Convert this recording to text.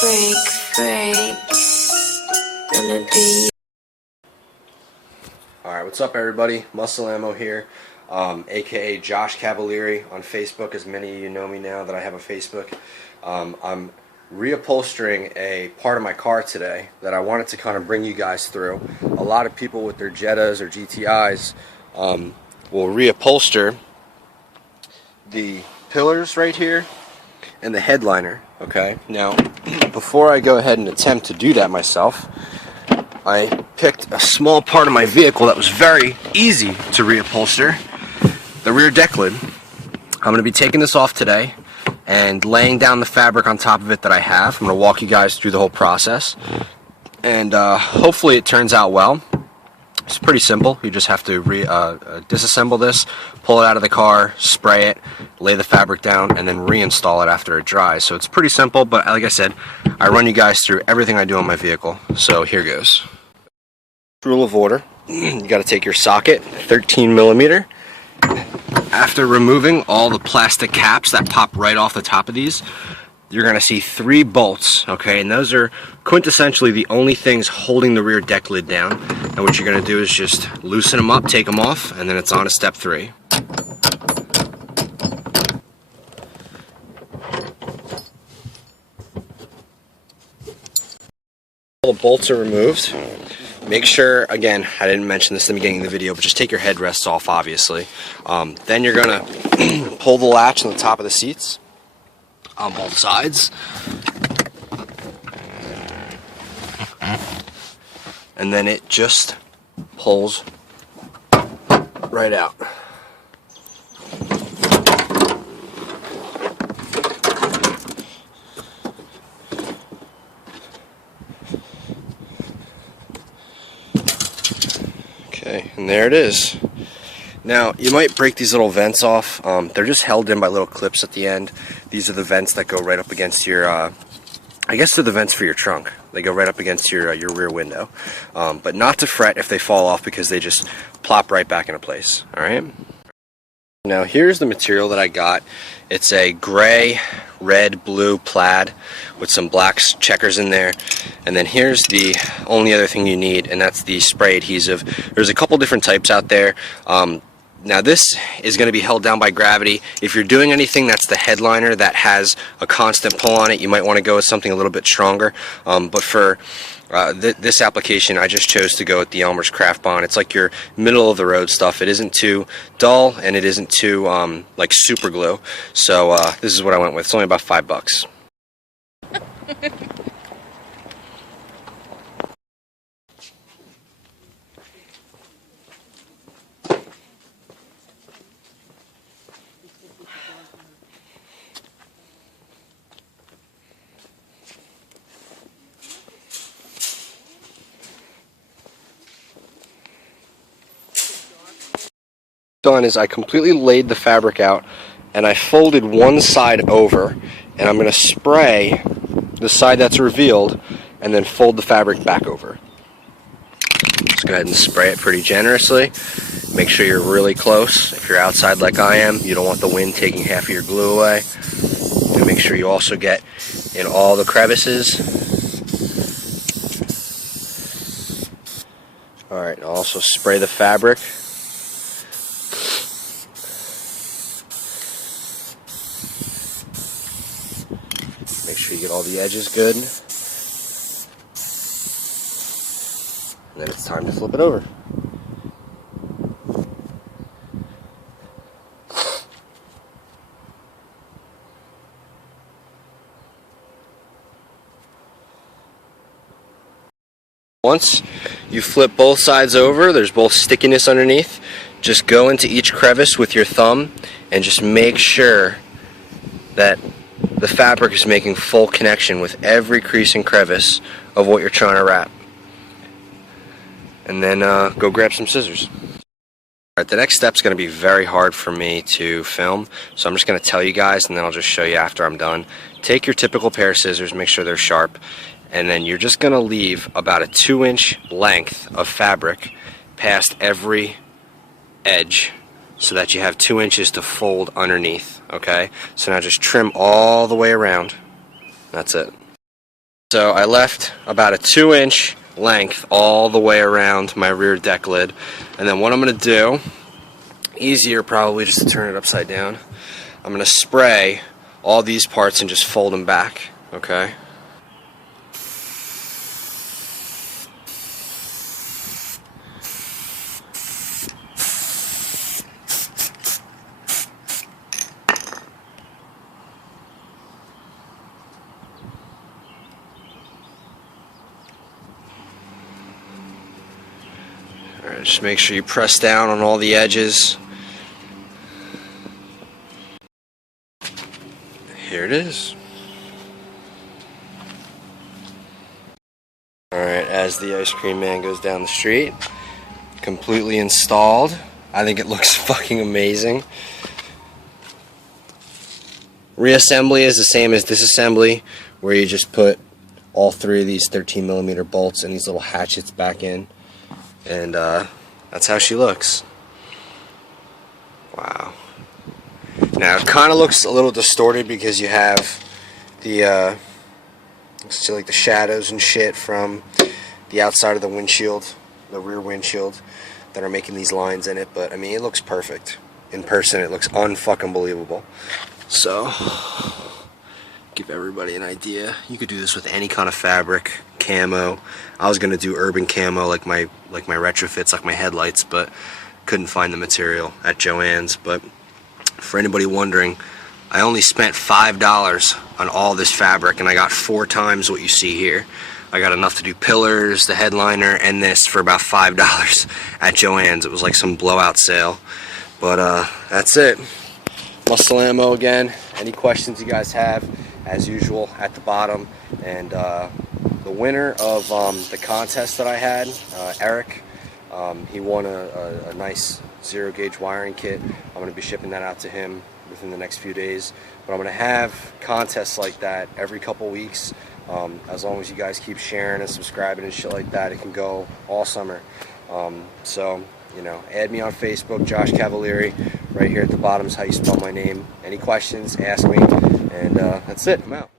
Alright, what's up everybody? Muscleammo here, aka Josh Cavalieri on Facebook, as many of you know me now that I have a Facebook. I'm reupholstering a part of my car today that I wanted to kind of bring you guys through. A lot of people with their Jettas or GTIs will reupholster the pillars right here and the headliner. Okay, now before I go ahead and attempt to do that myself, I picked a small part of my vehicle that was very easy to reupholster, the rear deck lid. I'm going to be taking this off today and laying down the fabric on top of it that I have. I'm going to walk you guys through the whole process, and hopefully it turns out well. It's pretty simple. You just have to disassemble this, pull it out of the car, spray it, lay the fabric down, and then reinstall it after it dries. So it's pretty simple, but like I said, I run you guys through everything I do on my vehicle. So here goes. Rule of order, you got to take your socket, 13 millimeter. After removing all the plastic caps that pop right off the top of these, you're going to see 3 bolts, okay, and those are quintessentially the only things holding the rear deck lid down. And what you're going to do is just loosen them up, take them off, and then it's on to step 3. All the bolts are removed. Make sure, again, I didn't mention this in the beginning of the video, but just take your headrests off, obviously. Then you're going to pull the latch on the top of the seats on both sides. And then it just pulls right out. Okay, and there it is. Now, you might break these little vents off. They're just held in by little clips at the end. These are the vents that go right up against your, I guess they're the vents for your trunk. They go right up against your rear window. But not to fret if they fall off, because they just plop right back into place. Alright? Now, here's the material that I got. It's a gray, red, blue plaid with some black checkers in there. And then here's the only other thing you need, and that's the spray adhesive. There's a couple different types out there. Now this is going to be held down by gravity. If you're doing anything that's the headliner that has a constant pull on it, you might want to go with something a little bit stronger. But for this application, I just chose to go with the Elmer's Craft Bond. It's like your middle of the road stuff. It isn't too dull, and it isn't too like super glue. So this is what I went with. It's only about $5. Done is I completely laid the fabric out, and I folded one side over, and I'm going to spray the side that's revealed and then fold the fabric back over. Just go ahead and spray it pretty generously. Make sure you're really close. If you're outside like I am, you don't want the wind taking half of your glue away. And make sure you also get in all the crevices. Alright, I'll also spray the fabric. Make sure you get all the edges good. And then it's time to flip it over. Once you flip both sides over, there's both stickiness underneath. Just go into each crevice with your thumb and just make sure that the fabric is making full connection with every crease and crevice of what you're trying to wrap. And then go grab some scissors. Alright, the next step is going to be very hard for me to film, so I'm just going to tell you guys and then I'll just show you after I'm done. Take your typical pair of scissors, make sure they're sharp, and then you're just going to leave about a 2-inch length of fabric past every edge so that you have 2 inches to fold underneath. Okay, so now just trim all the way around. That's it. So I left about a 2-inch length all the way around my rear deck lid, and then what I'm going to do, easier probably just to turn it upside down, I'm going to spray all these parts and just fold them back, okay? Alright, just make sure you press down on all the edges. Here it is. Alright, as the ice cream man goes down the street, completely installed. I think it looks fucking amazing. Reassembly is the same as disassembly, where you just put all 3 of these 13mm bolts and these little hatchets back in. And that's how she looks. Wow. Now it kind of looks a little distorted because you have the like the shadows and shit from the outside of the windshield, the rear windshield, that are making these lines in it. But I mean, it looks perfect in person. It looks unfucking believable. So, give everybody an idea. You could do this with any kind of fabric, camo. I was gonna do urban camo like my retrofits, like my headlights, but couldn't find the material at Joann's. But for anybody wondering, I only spent $5 on all this fabric, and I got 4 times what you see here. I got enough to do pillars, the headliner, and this for about $5 at Joann's. It was like some blowout sale. But that's it. Muscle Ammo again. Any questions you guys have, as usual, at the bottom. And the winner of the contest that I had, Eric, he won a nice 0-gauge wiring kit. I'm going to be shipping that out to him within the next few days. But I'm going to have contests like that every couple weeks. As long as you guys keep sharing and subscribing and shit like that, it can go all summer. So, you know, add me on Facebook, Josh Cavalieri. Right here at the bottom is how you spell my name. Any questions, ask me. And that's it. I'm out.